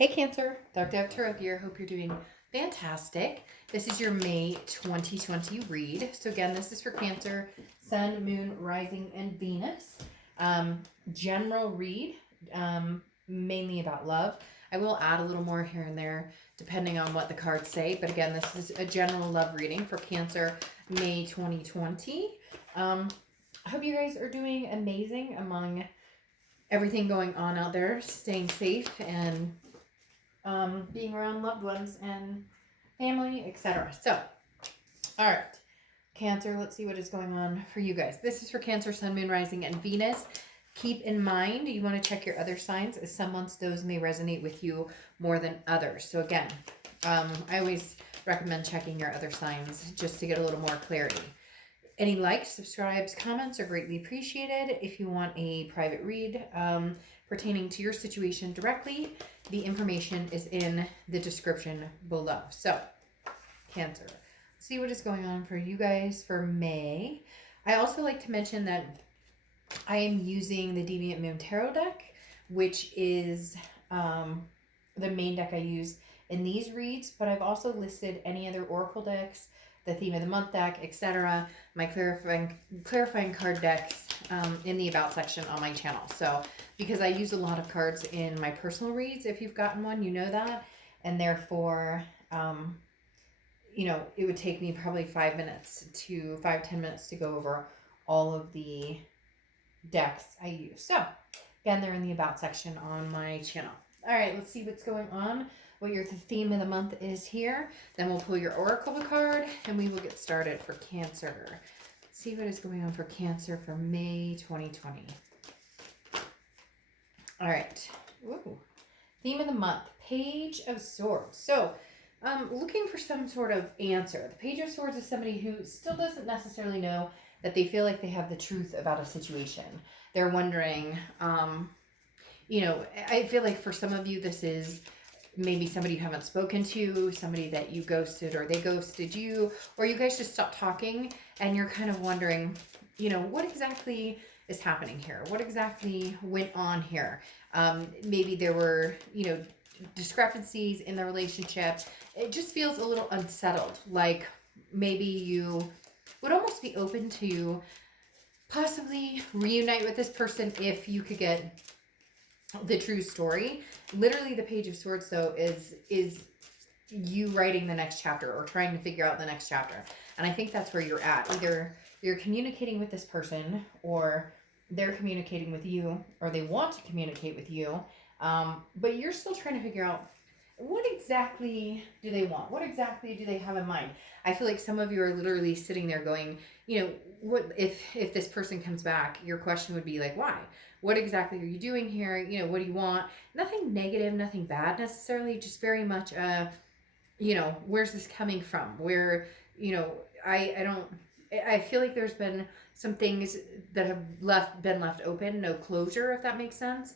Hey Cancer, Dark Dev Tarot here. Hope you're doing fantastic. This is your May 2020 read. So again, this is for Cancer, Sun, Moon, Rising, and Venus. General read, mainly about love. I will add a little more here and there depending on what the cards say. But again, this is a general love reading for Cancer, May 2020. I hope you guys are doing amazing among everything going on out there, staying safe and being around loved ones and family, etc. So, all right, Cancer, let's see what is going on for you guys. This is for Cancer, Sun, Moon, Rising, and Venus. Keep in mind, you want to check your other signs, as some months those may resonate with you more than others. So again, I always recommend checking your other signs just to get a little more clarity. Any likes, subscribes, comments are greatly appreciated. If you want a private read pertaining to your situation directly, the information is in the description below. So, Cancer, let's see what is going on for you guys for May. I also like to mention that I am using the Deviant Moon Tarot deck, which is the main deck I use in these reads, but I've also listed any other Oracle decks, the Theme of the Month deck, etc., my clarifying card decks in the About section on my channel. So, because I use a lot of cards in my personal reads, if you've gotten one, you know that, and therefore, you know, it would take me probably 5 to 10 minutes to go over all of the decks I use. So, again, they're in the About section on my channel. All right, let's see what's going on, what your theme of the month is here. Then we'll pull your Oracle card, and we will get started for Cancer. Let's see what is going on for Cancer for May 2020. All right. Ooh. Theme of the month, Page of Swords. So, looking for some sort of answer. The Page of Swords is somebody who still doesn't necessarily know that they feel like they have the truth about a situation. They're wondering, you know, I feel like for some of you, this is maybe somebody you haven't spoken to, somebody that you ghosted or they ghosted you, or you guys just stopped talking and you're kind of wondering, you know, what exactly is happening here? What exactly went on here? Maybe there were, you know, discrepancies in the relationship. It just feels a little unsettled. Like maybe you would almost be open to possibly reunite with this person if you could get the true story. Literally, the Page of Swords, though, is you writing the next chapter or trying to figure out the next chapter. And I think that's where you're at. Either you're communicating with this person, or they're communicating with you, or they want to communicate with you, but you're still trying to figure out what exactly do they want? What exactly do they have in mind? I feel like some of you are literally sitting there going, you know, what if this person comes back? Your question would be like, why? What exactly are you doing here? You know, what do you want? Nothing negative, nothing bad necessarily, just very much you know, where's this coming from? Where, you know, I feel like there's been some things that have been left open, no closure, if that makes sense.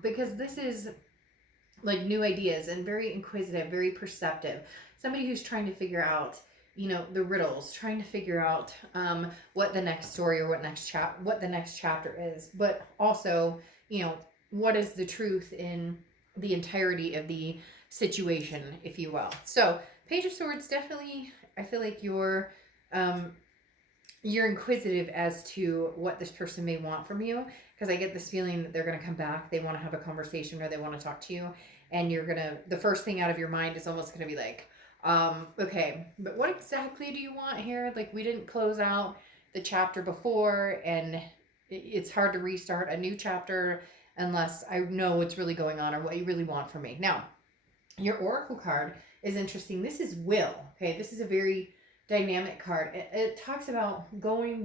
Because this is like new ideas and very inquisitive, very perceptive. Somebody who's trying to figure out, you know, the riddles, trying to figure out what the next story or what the next chapter is, but also, you know, what is the truth in the entirety of the situation, if you will. So, Page of Swords, definitely, I feel like you're inquisitive as to what this person may want from you, because I get this feeling that they're going to come back, they want to have a conversation, or they want to talk to you, and the first thing out of your mind is almost going to be like, okay, but what exactly do you want here? Like, we didn't close out the chapter before, and it's hard to restart a new chapter unless I know what's really going on or what you really want from me. Now, your Oracle card is interesting. This is Will, okay? This is a very dynamic card. It talks about going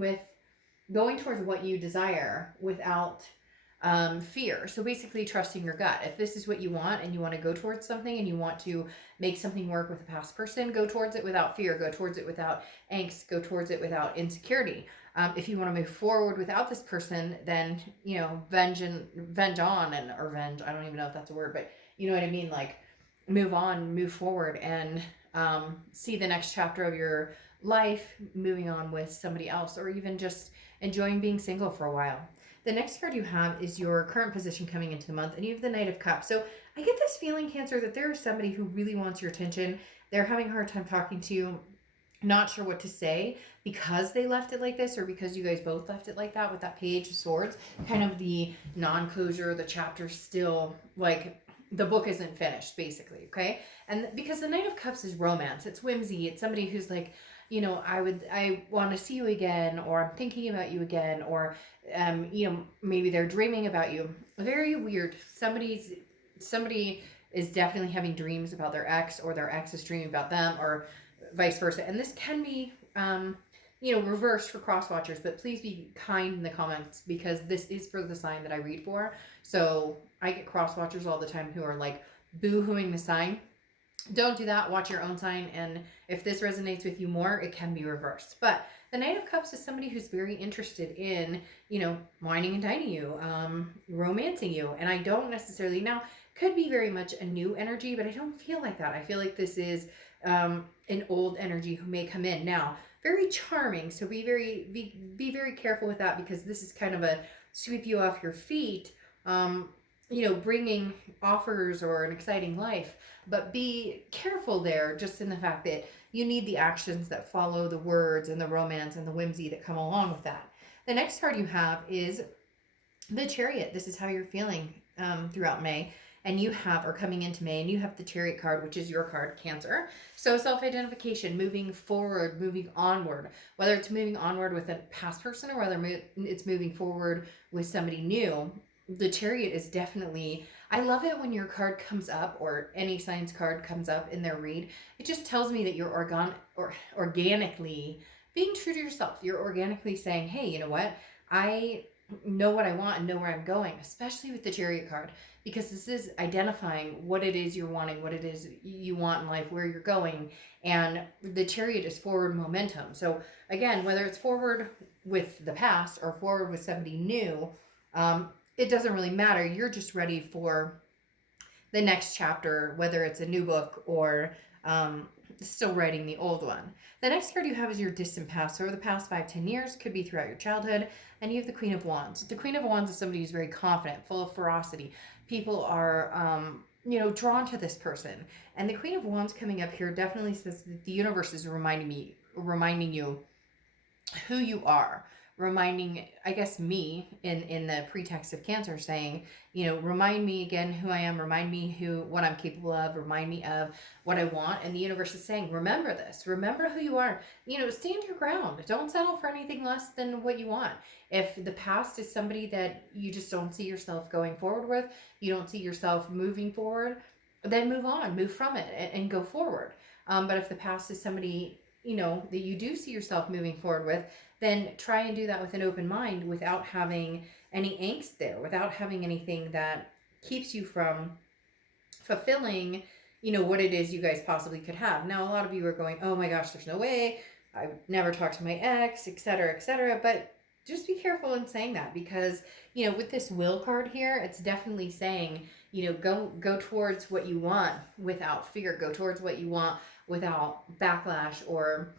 towards what you desire without fear. So basically trusting your gut. If this is what you want and you want to go towards something and you want to make something work with a past person, go towards it without fear, go towards it without angst, go towards it without insecurity. If you want to move forward without this person, then, you know, venge, I don't even know if that's a word, but you know what I mean? Like, move on, move forward, and see the next chapter of your life moving on with somebody else, or even just enjoying being single for a while. The next card you have is your current position coming into the month, and you have the Knight of Cups. So I get this feeling, Cancer, that there is somebody who really wants your attention. They're having a hard time talking to you, not sure what to say because they left it like this, or because you guys both left it like that with that Page of Swords. Kind of the non-closure, the chapter's still like the book isn't finished, basically, okay? And because the Knight of Cups is romance, it's whimsy, it's somebody who's like, I want to see you again, or I'm thinking about you again, or maybe they're dreaming about you. Very weird. Somebody is definitely having dreams about their ex, or their ex is dreaming about them, or vice versa. And this can be reversed for cross watchers, but please be kind in the comments, because this is for the sign that I read for. So I get cross watchers all the time who are like boo-hooing the sign. Don't do that. Watch your own sign, and if this resonates with you more, it can be reversed. But the Knight of Cups is somebody who's very interested in, whining and dining you, romancing you. And I don't necessarily, now, could be very much a new energy, but I don't feel like that. I feel like this is an old energy who may come in. Now, very charming, so be very careful with that, because this is kind of a sweep you off your feet, bringing offers or an exciting life. But be careful there, just in the fact that you need the actions that follow the words and the romance and the whimsy that come along with that. The next card you have is the Chariot. This is how you're feeling throughout May. And you have, or coming into May, and you have the Chariot card, which is your card, Cancer. So self-identification, moving forward, moving onward. Whether it's moving onward with a past person, or whether it's moving forward with somebody new, the Chariot is definitely, I love it when your card comes up, or any sign's card comes up in their read. It just tells me that you're organically being true to yourself. You're organically saying, hey, you know what? I know what I want and know where I'm going, especially with the Chariot card, because this is identifying what it is you're wanting, what it is you want in life, where you're going. And the Chariot is forward momentum. So again, whether it's forward with the past or forward with somebody new, it doesn't really matter. You're just ready for the next chapter, whether it's a new book or still writing the old one. The next card you have is your distant past. So over the past 5-10 years, could be throughout your childhood. And you have the Queen of Wands. The Queen of Wands is somebody who's very confident, full of ferocity. People are, drawn to this person. And the Queen of Wands coming up here definitely says that the universe is reminding you who you are. Reminding, I guess, me in the pretext of Cancer, saying, remind me again who I am, remind me what I'm capable of, remind me of what I want. And the universe is saying, remember this, remember who you are, stand your ground. Don't settle for anything less than what you want. If the past is somebody that you just don't see yourself going forward with, you don't see yourself moving forward, then move on, move from it, and go forward. But if the past is somebody, that you do see yourself moving forward with, then try and do that with an open mind, without having any angst there, without having anything that keeps you from fulfilling, what it is you guys possibly could have. Now, a lot of you are going, oh my gosh, there's no way. I never talked to my ex, etc., etc. But just be careful in saying that, because, with this Will card here, it's definitely saying, go towards what you want without fear. Go towards what you want without backlash, or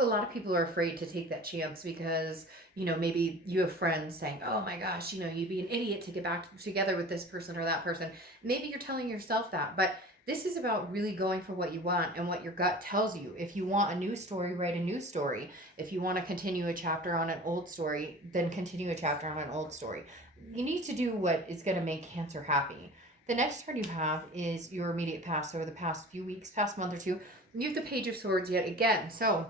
a lot of people are afraid to take that chance because, maybe you have friends saying, oh my gosh, you'd be an idiot to get back together with this person or that person. Maybe you're telling yourself that, but this is about really going for what you want and what your gut tells you. If you want a new story, write a new story. If you want to continue a chapter on an old story, then continue a chapter on an old story. You need to do what is going to make Cancer happy. The next card you have is your immediate past, over the past few weeks, past month or two. You have the Page of Swords yet again. So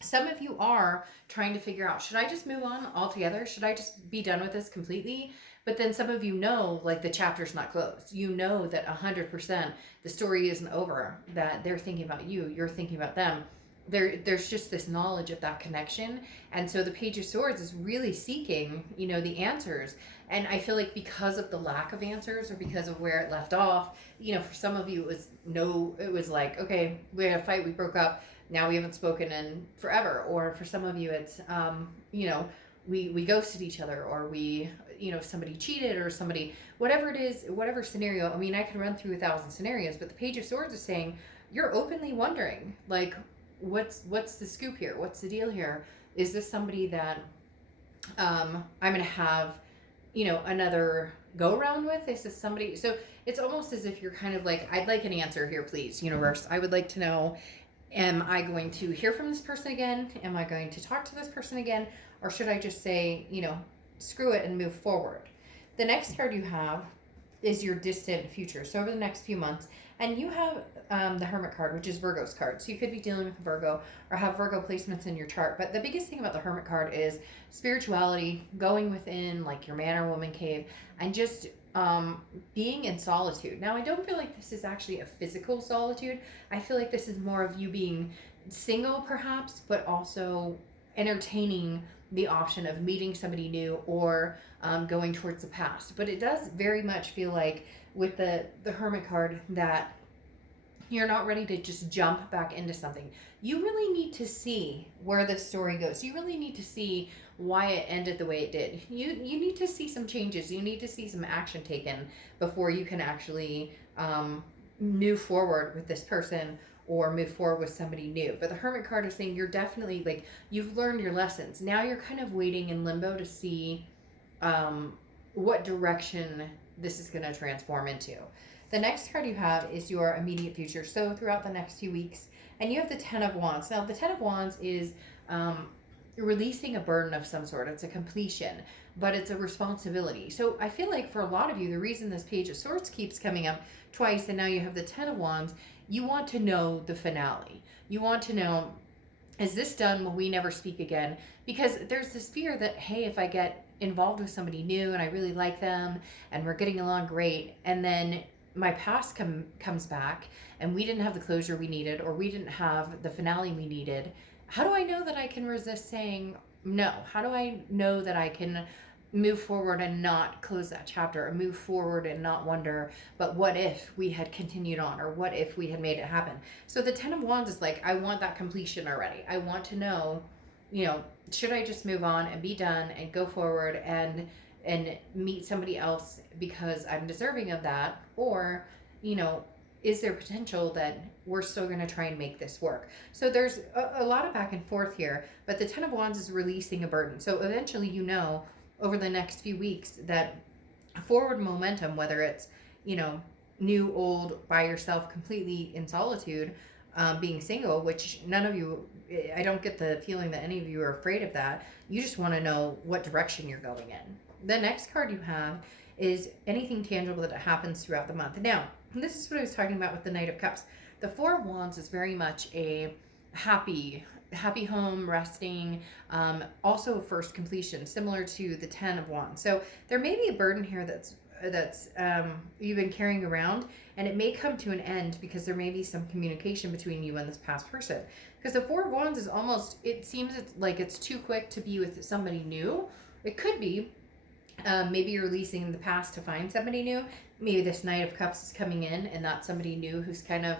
some of you are trying to figure out, should I just move on altogether? Should I just be done with this completely? But then some of you know, like, the chapter's not closed. You know that 100% the story isn't over, that they're thinking about you, you're thinking about them. There's just this knowledge of that connection. And so the Page of Swords is really seeking, the answers. And I feel like because of the lack of answers, or because of where it left off, for some of you it was like, okay, we had a fight, we broke up, now we haven't spoken in forever. Or for some of you, it's, we ghosted each other, or we, somebody cheated, or somebody, whatever it is, whatever scenario. I mean, I can run through 1,000 scenarios, but the Page of Swords is saying you're openly wondering, like, what's the scoop here? What's the deal here? Is this somebody that I'm going to have another go around with? Is this somebody? So it's almost as if you're kind of like, I'd like an answer here, please, universe. I would like to know, am I going to hear from this person again? Am I going to talk to this person again? Or should I just say, screw it and move forward? The next card you have is your distant future. So over the next few months, and you have the Hermit card, which is Virgo's card. So you could be dealing with Virgo or have Virgo placements in your chart. But the biggest thing about the Hermit card is spirituality, going within like your man or woman cave, and just being in solitude. Now, I don't feel like this is actually a physical solitude. I feel like this is more of you being single, perhaps, but also entertaining the option of meeting somebody new or going towards the past. But it does very much feel like with the Hermit card that you're not ready to just jump back into something. You really need to see where the story goes. You really need to see why it ended the way it did. You need to see some changes. You need to see some action taken before you can actually move forward with this person or move forward with somebody new. But the Hermit card is saying you're definitely, like, you've learned your lessons. Now you're kind of waiting in limbo to see what direction this is going to transform into. The next card you have is your immediate future. So throughout the next few weeks, and you have the Ten of Wands. Now the Ten of Wands is releasing a burden of some sort. It's a completion, but it's a responsibility. So I feel like for a lot of you, the reason this Page of Swords keeps coming up twice and now you have the Ten of Wands, you want to know the finale. You want to know, is this done? Will we never speak again? Because there's this fear that, hey, if I get involved with somebody new and I really like them and we're getting along great, and then my past comes back and we didn't have the closure we needed, or we didn't have the finale we needed, how do I know that I can resist saying no? How do I know that I can move forward and not close that chapter, or move forward and not wonder, but what if we had continued on, or what if we had made it happen? So the Ten of Wands is like, I want that completion already. I want to know, should I just move on and be done and go forward and meet somebody else because I'm deserving of that? Or, is there potential that we're still going to try and make this work? So there's a lot of back and forth here, but the Ten of Wands is releasing a burden. So eventually, over the next few weeks, that forward momentum, whether it's, new, old, by yourself, completely in solitude, being single, which none of you, I don't get the feeling that any of you are afraid of that. You just want to know what direction you're going in. The next card you have is anything tangible that happens throughout the month. Now, this is what I was talking about with the Knight of Cups. The Four of Wands is very much a happy home, resting, also first completion, similar to the Ten of Wands. So there may be a burden here that's you've been carrying around, and it may come to an end because there may be some communication between you and this past person. Because the Four of Wands is almost, it seems like it's too quick to be with somebody new. It could be. Maybe you're releasing the past to find somebody new. Maybe this Knight of Cups is coming in and that's somebody new who's kind of,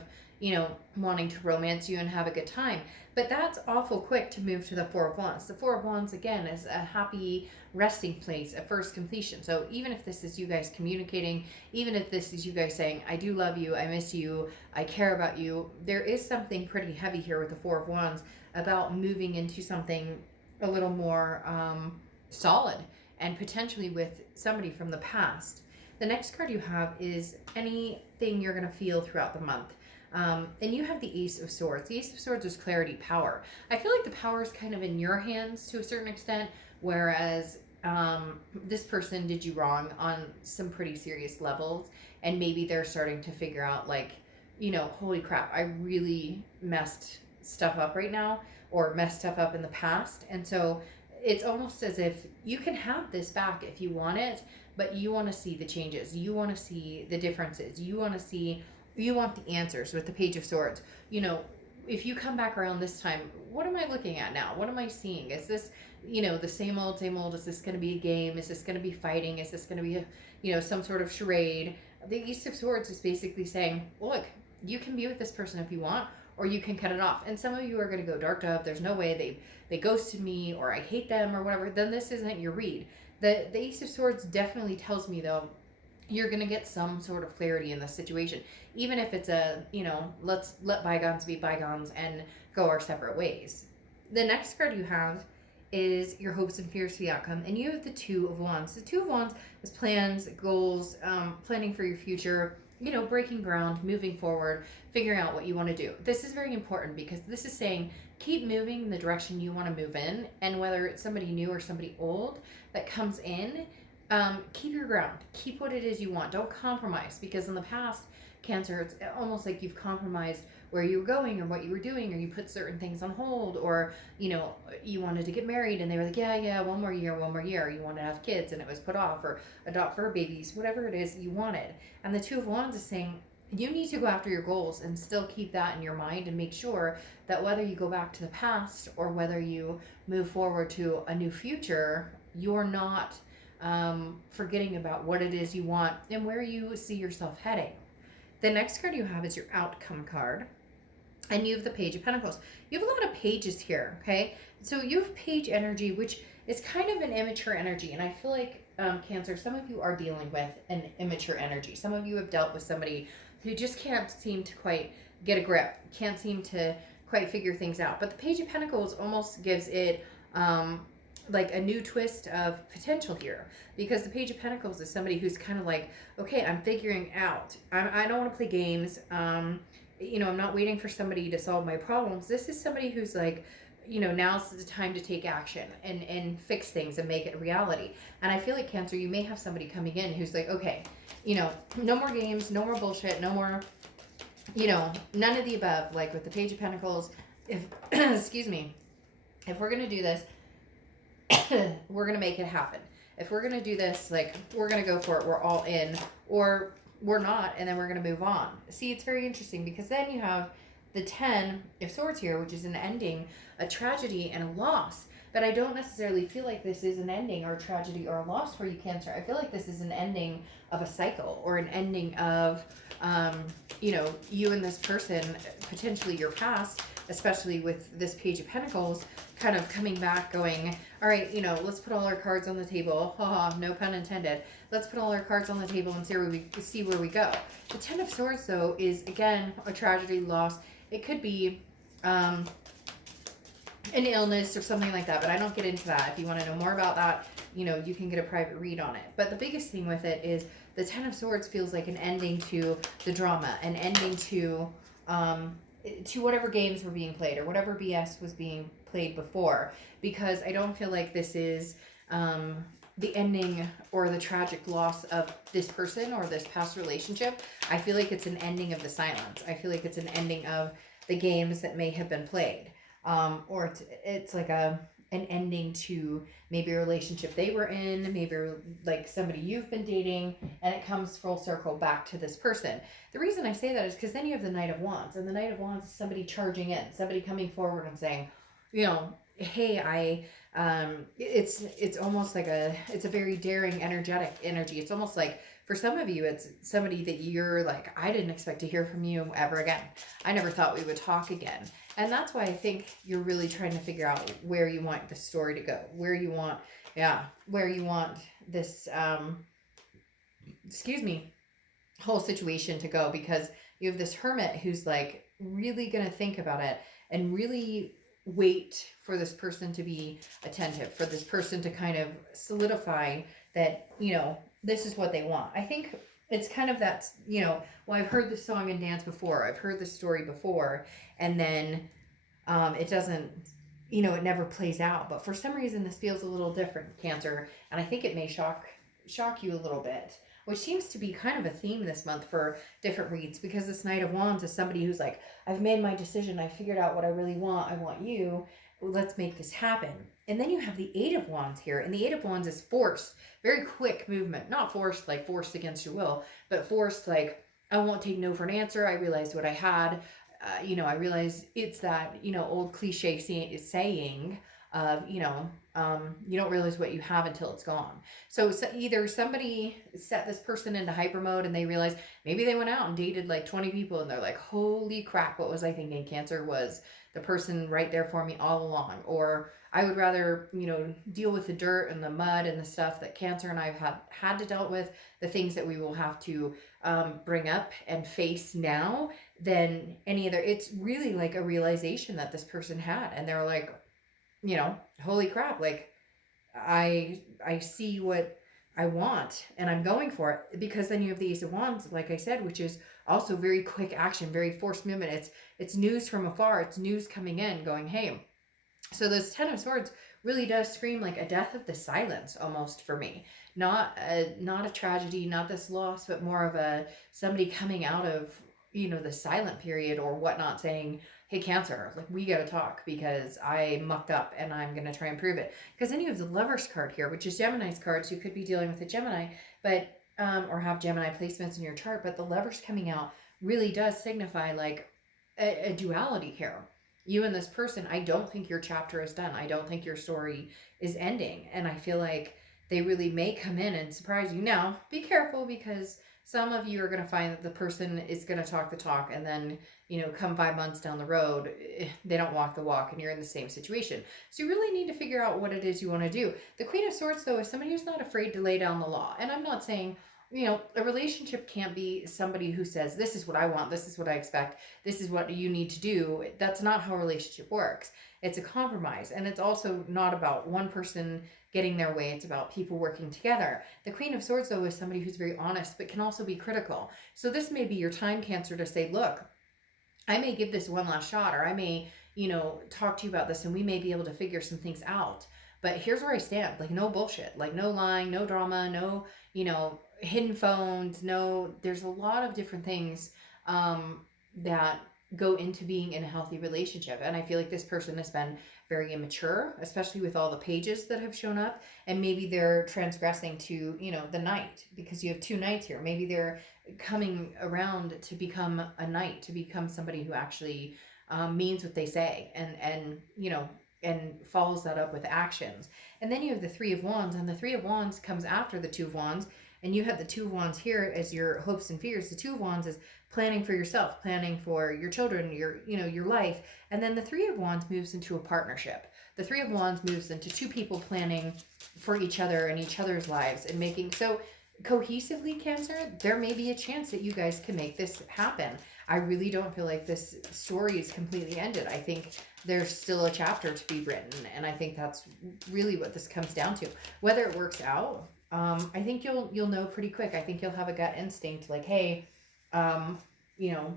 wanting to romance you and have a good time. But that's awful quick to move to the Four of Wands. The Four of Wands, again, is a happy resting place, a first completion. So even if this is you guys communicating, even if this is you guys saying, I do love you, I miss you, I care about you, there is something pretty heavy here with the Four of Wands about moving into something a little more solid, and potentially with somebody from the past. The next card you have is anything you're going to feel throughout the month. And you have the Ace of Swords. The Ace of Swords is clarity, power. I feel like the power is kind of in your hands to a certain extent, whereas this person did you wrong on some pretty serious levels, and maybe they're starting to figure out, like, holy crap, I really messed stuff up right now, or messed stuff up in the past. And so it's almost as if you can have this back if you want it, but you want to see the changes. You want to see the differences. You want the answers with the Page of Swords. If you come back around this time, what am I looking at now? What am I seeing? Is this, the same old, same old? Is this going to be a game? Is this going to be fighting? Is this going to be some sort of charade? The Ace of Swords is basically saying, look, you can be with this person if you want, or you can cut it off. And some of you are going to go, Dark Dove, there's no way they ghosted me, or I hate them, or whatever. Then this isn't your read. The Ace of Swords definitely tells me, though, you're going to get some sort of clarity in this situation. Even if it's let's let bygones be bygones and go our separate ways. The next card you have is your hopes and fears for the outcome. And you have the Two of Wands. The Two of Wands is plans, goals, planning for your future, breaking ground, moving forward, figuring out what you want to do. This is very important because this is saying keep moving in the direction you want to move in. And whether it's somebody new or somebody old that comes in, keep your ground. Keep what it is you want. Don't compromise, because in the past, Cancer, it's almost like you've compromised where you were going or what you were doing, or you put certain things on hold, or you wanted to get married and they were like, yeah, one more year, or you want to have kids and it was put off, or adopt fur babies, whatever it is you wanted. And the Two of Wands is saying you need to go after your goals and still keep that in your mind, and make sure that whether you go back to the past or whether you move forward to a new future, you're not forgetting about what it is you want and where you see yourself heading. The next card you have is your outcome card, and you have the Page of Pentacles. You have a lot of pages here, okay? So you have page energy, which is kind of an immature energy, and I feel like, Cancer, some of you are dealing with an immature energy. Some of you have dealt with somebody who just can't seem to quite get a grip, can't seem to quite figure things out. But the Page of Pentacles almost gives it like a new twist of potential here, because the Page of Pentacles is somebody who's kind of like, okay, I'm figuring out. I don't want to play games. I'm not waiting for somebody to solve my problems. This is somebody who's like, now's the time to take action and fix things and make it a reality. And I feel like, Cancer, you may have somebody coming in who's like, okay, no more games, no more bullshit, no more, none of the above. Like with the Page of Pentacles, if, excuse me, if we're going to do this, we're going to make it happen. If we're going to do this, like, we're going to go for it. We're all in, or we're not, and then we're going to move on. See, it's very interesting, because then you have the 10 of Swords here, which is an ending, a tragedy, and a loss. But I don't necessarily feel like this is an ending or a tragedy or a loss for you, Cancer. I feel like this is an ending of a cycle, or an ending of, you and this person, potentially your past, especially with this Page of Pentacles, kind of coming back going, all right, let's put all our cards on the table. Haha, no pun intended. Let's put all our cards on the table and see where we go. The 10 of Swords, though, is, again, a tragedy, loss. It could be an illness or something like that, but I don't get into that. If you want to know more about that, you can get a private read on it. But the biggest thing with it is the 10 of Swords feels like an ending to the drama, an ending to whatever games were being played or whatever BS was being played before, because I don't feel like this is the ending or the tragic loss of this person or this past relationship. I feel like it's an ending of the silence. I feel like it's an ending of the games that may have been played, or it's like an ending to maybe a relationship they were in, maybe like somebody you've been dating, and it comes full circle back to this person. The reason I say that is because then you have the Knight of Wands, and the Knight of Wands is somebody charging in, somebody coming forward and saying, hey, it's almost like it's a very daring, energetic energy. It's almost like, for some of you, it's somebody that you're like, I didn't expect to hear from you ever again. I never thought we would talk again. And that's why I think you're really trying to figure out where you want the story to go, where you want this, whole situation to go, because you have this Hermit who's like really going to think about it and really wait for this person to be attentive, for this person to kind of solidify that, this is what they want. I think it's kind of that, I've heard this song and dance before. I've heard this story before. And then it doesn't, it never plays out. But for some reason, this feels a little different, Cancer. And I think it may shock you a little bit, which seems to be kind of a theme this month for different reads, because this Knight of Wands is somebody who's like, I've made my decision. I figured out what I really want. I want you. Let's make this happen. And then you have the 8 of Wands here. And the 8 of Wands is forced, very quick movement. Not forced, like forced against your will, but forced, like, I won't take no for an answer. I realized what I had. I realized it's that, old cliche saying of, you don't realize what you have until it's gone. So either somebody set this person into hyper mode and they realize, maybe they went out and dated like 20 people and they're like, holy crap, what was I thinking? Cancer was the person right there for me all along. Or I would rather, deal with the dirt and the mud and the stuff that Cancer and I have had to deal with, the things that we will have to bring up and face now, than any other. It's really like a realization that this person had. And they're like, you know, holy crap, like I see what I want and I'm going for it. Because then you have the Ace of Wands, like I said, which is also very quick action, very forced movement. It's news from afar. It's news coming in, going, hey. So this Ten of Swords really does scream like a death of the silence almost for me. Not a tragedy, not this loss, but more of a somebody coming out of, you know, the silent period or whatnot, saying, hey, Cancer, like, we got to talk because I mucked up and I'm going to try and prove it. Because then you have the Lover's card here, which is Gemini's card. So you could be dealing with a Gemini, but or have Gemini placements in your chart. But the Lover's coming out really does signify like a duality here. You and this person, I don't think your chapter is done. I don't think your story is ending. And I feel like they really may come in and surprise you. Now, be careful, because some of you are going to find that the person is going to talk the talk, and then, you know, come 5 months down the road, they don't walk the walk and you're in the same situation. So you really need to figure out what it is you want to do. The Queen of Swords, though, is somebody who's not afraid to lay down the law. And I'm not saying, you know, a relationship can't be somebody who says, this is what I want, this is what I expect, this is what you need to do. That's not how a relationship works. It's a compromise. And it's also not about one person getting their way. It's about people working together. The Queen of Swords, though, is somebody who's very honest, but can also be critical. So this may be your time, Cancer, to say, look, I may give this one last shot, or I may, you know, talk to you about this and we may be able to figure some things out. But here's where I stand. Like, no bullshit, like no lying, no drama, no, you know, hidden phones. No, there's a lot of different things that go into being in a healthy relationship. And I feel like this person has been very immature, especially with all the pages that have shown up. And maybe they're transgressing to, you know, the knight, because you have two knights here. Maybe they're coming around to become a knight, to become somebody who actually means what they say, and you know, and follows that up with actions. And then you have the Three of Wands, and the Three of Wands comes after the Two of Wands, and you have the Two of Wands here as your hopes and fears. The Two of Wands is planning for yourself, planning for your children, your, you know, your life. And then the Three of Wands moves into a partnership. The Three of Wands moves into two people planning for each other and each other's lives, and making so cohesively, Cancer, there may be a chance that you guys can make this happen. I really don't feel like this story is completely ended. I think there's still a chapter to be written, and I think that's really what this comes down to. Whether it works out, I think you'll know pretty quick. I think you'll have a gut instinct, like, hey, you know,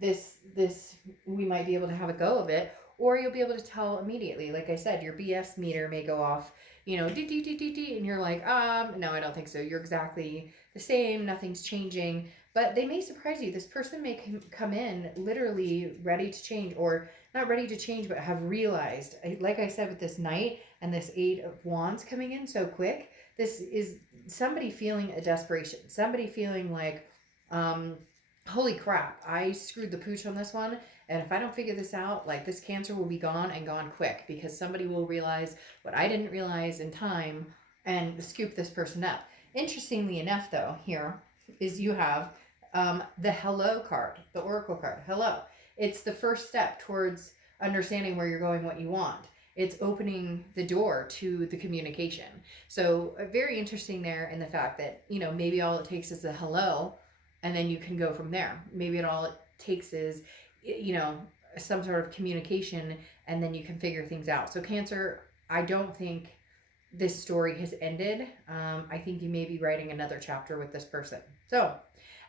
this we might be able to have a go of it, or you'll be able to tell immediately. Like I said, your BS meter may go off, you know, and you're like, no, I don't think so. You're exactly the same. Nothing's changing. But they may surprise you. This person may come in literally ready to change, or not ready to change, but have realized, like I said, with this Knight and this Eight of Wands coming in so quick, this is somebody feeling a desperation, somebody feeling like, holy crap, I screwed the pooch on this one. And if I don't figure this out, like, this Cancer will be gone, and gone quick, because somebody will realize what I didn't realize in time and scoop this person up. Interestingly enough, though, here is you have the Hello card, the Oracle card. Hello. It's the first step towards understanding where you're going, what you want. It's opening the door to the communication. So very interesting there, in the fact that, you know, maybe all it takes is a hello, and then you can go from there. Maybe all it takes is, you know, some sort of communication, and then you can figure things out. So Cancer, I don't think this story has ended. I think you may be writing another chapter with this person. So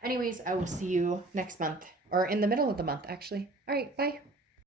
anyways, I will see you next month, or in the middle of the month, actually. All right, bye.